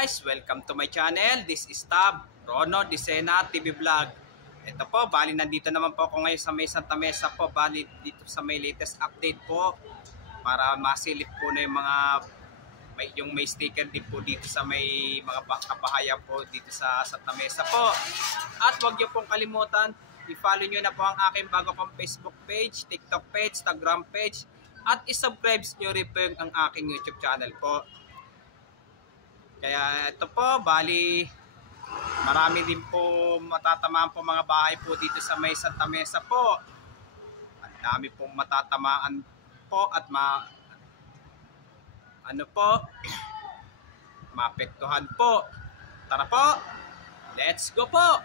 guys, welcome to my channel. This is Tab, Rono Disena TV Vlog. Ito po, bali nandito naman po ako ngayon sa may Santa Mesa po. Bali dito sa may latest update po. Para masilip po na yung may sticker din po dito sa may mga kabahayan po dito sa Santa Mesa po. At huwag niyo pong kalimutan, i-follow nyo na po ang aking bago pang Facebook page, TikTok page, Instagram page. At i-subscribe nyo rin po ang aking YouTube channel po. Kaya ito po, bali marami din po matatamaan po mga bahay po dito sa may Santa Mesa po. Ang dami pong matatamaan po at maapektuhan po. Tara po, let's go po!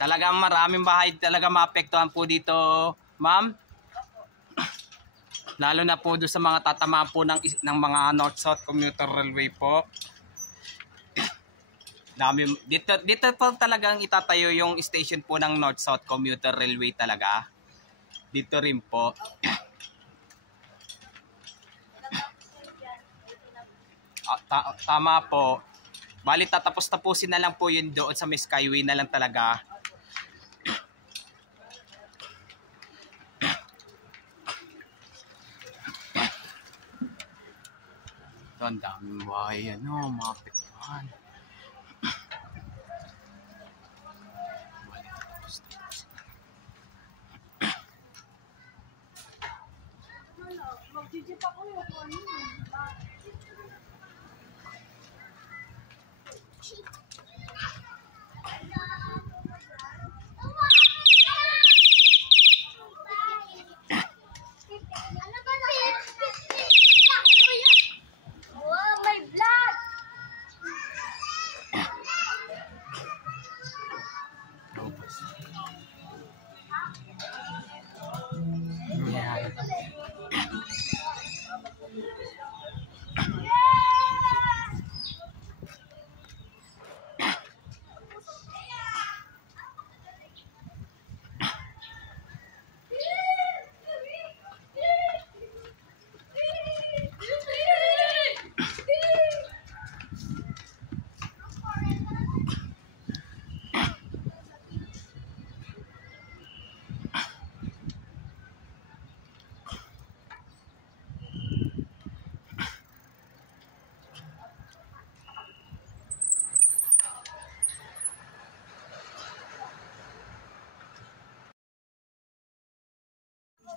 Talagang maraming bahay talaga maapektuhan po dito, ma'am. Lalo na po doon sa mga tatamaan po ng mga North-South Commuter Railway po. Dito po talagang itatayo yung station po ng North-South Commuter Railway talaga. Dito rin po. Tama po. Bali tapusin na lang po yun doon sa may Skyway na lang talaga. Ang daming bahay, maapektuhan. Mag-jijip ako yung ano. Yan.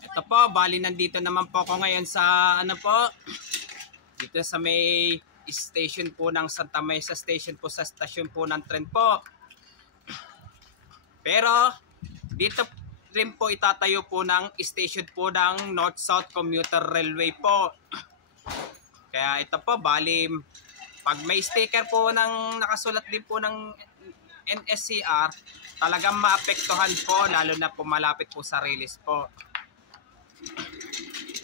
Ito po, bali nandito naman po ako ngayon sa ano po, dito sa may station po ng Santa Mesa Station po, sa stasyon po ng tren po. Pero dito rin po itatayo po ng station po ng North-South Commuter Railway po. Kaya ito po, bali pag may sticker po ng nakasulat din po ng NSCR, talagang maapektuhan po, lalo na po malapit po sa release po.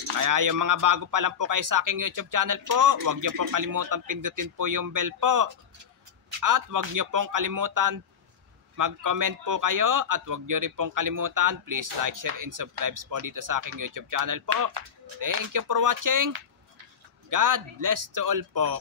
Kaya yung mga bago pa lang po kayo sa aking YouTube channel po, huwag nyo pong kalimutan pindutin po yung bell po. At huwag nyo pong kalimutan mag-comment po kayo. At huwag nyo rin pong kalimutan, please like, share, and subscribe po dito sa aking YouTube channel po. Thank you for watching. God bless to all po.